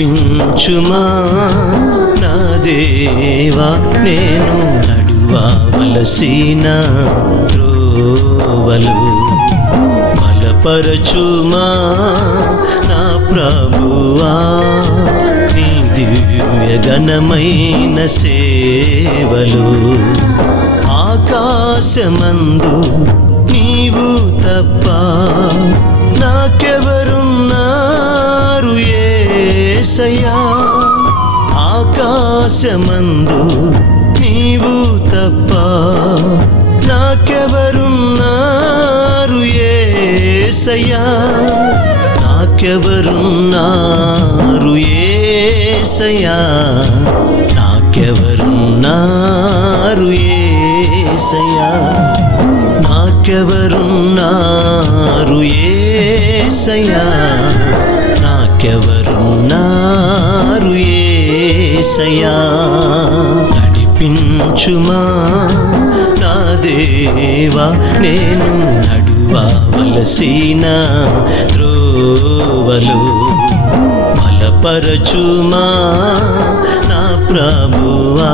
బలపరచుమా నా దేవా నేను నడువవలసిన త్రోవలు బలపరచుమా? నా ప్రభువా నీ దివ్యగణమైన సేవలు ఆకాశమందు నీవు తప్ప నాకెవరు ఏసయ్యా ఆకాశమందు నీవు తప్ప నాకెవరున్నారు ఏసయ్యా? నాకెవరున్నారు ఏసయ్యా? నాకెవరున్నారు ఏసయ్యా? నాకెవరున్నారు ఏసయ్యా? నాకెవరున్నారు ఏసయా నడిపించుమా? నా దేవా నేను నడువవలసిన త్రోవలు బలపరచుమా? నా ప్రభువా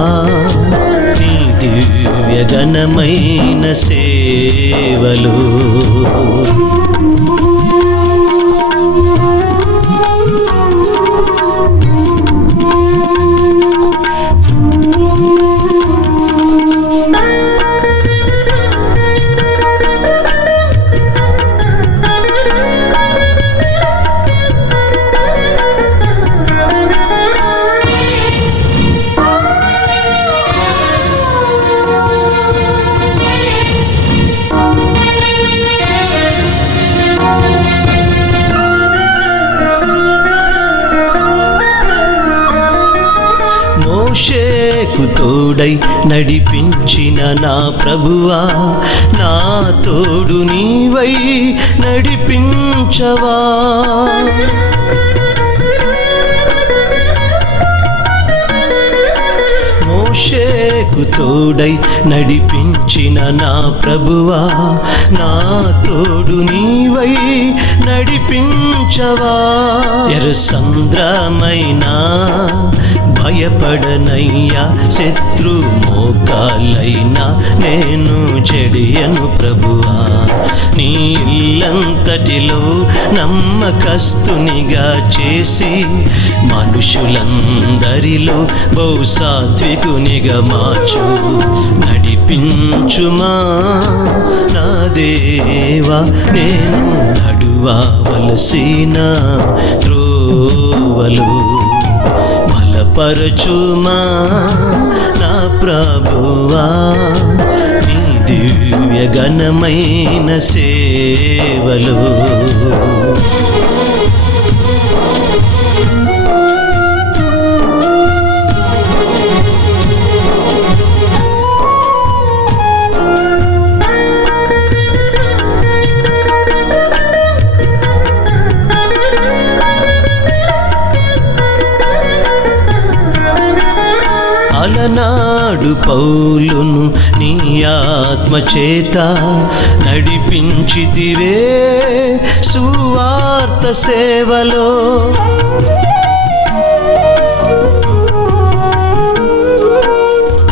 నీ దివ్యగణమైన సేవలు. మోషేకు తోడై నడిపించిన నా ప్రభువా నా తోడు నీవై నడిపించవా. మోషేకు తోడై నడిపించిన నా ప్రభువా నా తోడు నీవై నడిపించవా. ఎర సంద్రమైనా భయపడనయ్యా శత్రు మోకాలైనా నేను చెడియను ప్రభువా. నీ ఇల్లంతటిలో నమ్మకస్తునిగా చేసి మనుషులందరిలో బహుసాత్వికునిగా మార్చు. నడిపించుమా నా దేవా నేను నడువవలసిన త్రోవలు. బలపరచుమా? నా ప్రభువా నీ దివ్య ఘనమైన సేవలు. అలనాడు పౌలును నీ ఆత్మచేత నడిపించితివే సువార్త సేవలో.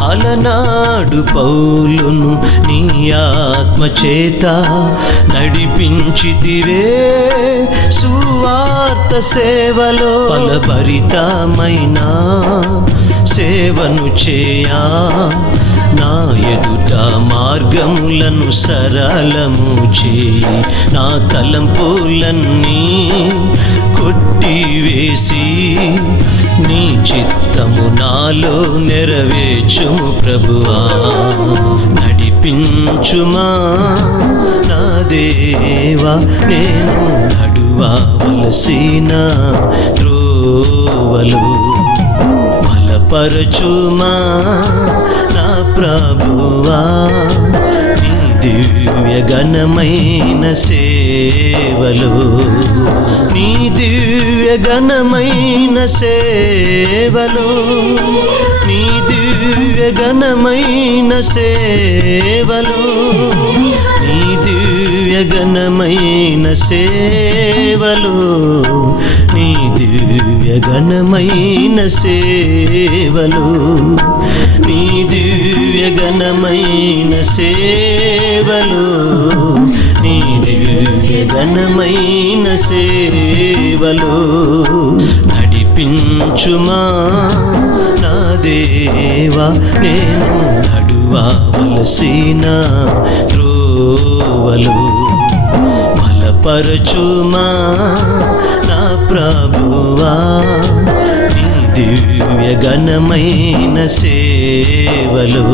అలనాడు పౌలును నీ ఆత్మచేత నడిపించితివే సువార్త సేవలో. ఫలభరితమైన సేవను చేయా. నా ఎదుట మార్గములను సరళము చేయి. నా తలంపులన్నీ కొట్టివేసి నీ చిత్తము నాలో నెరవేర్చుము ప్రభువా. నడిపించుమా నా దేవా నేను నడువవలసిన త్రోవలు బలపరచుమా నా ప్రభువా నీ దివ్య ఘనమైన సేవలు. నీ దివ్య ఘనమైన సేవలు. నీ దివ్య ఘనమైన సేవలు. నీ దివ్య ఘనమైన సేవలు. నీ దివ్య దివ్యగణమైన సేవలు. నీ దివ్యగణమైన సేవలు. నీ దివ్యగణమైన సేవలు. నడిపించుమా నా దేవా నేను నడువవలసిన త్రోవలు. బలపరచుమా ప్రభువా నీ దివ్య ఘనమైన సేవలు.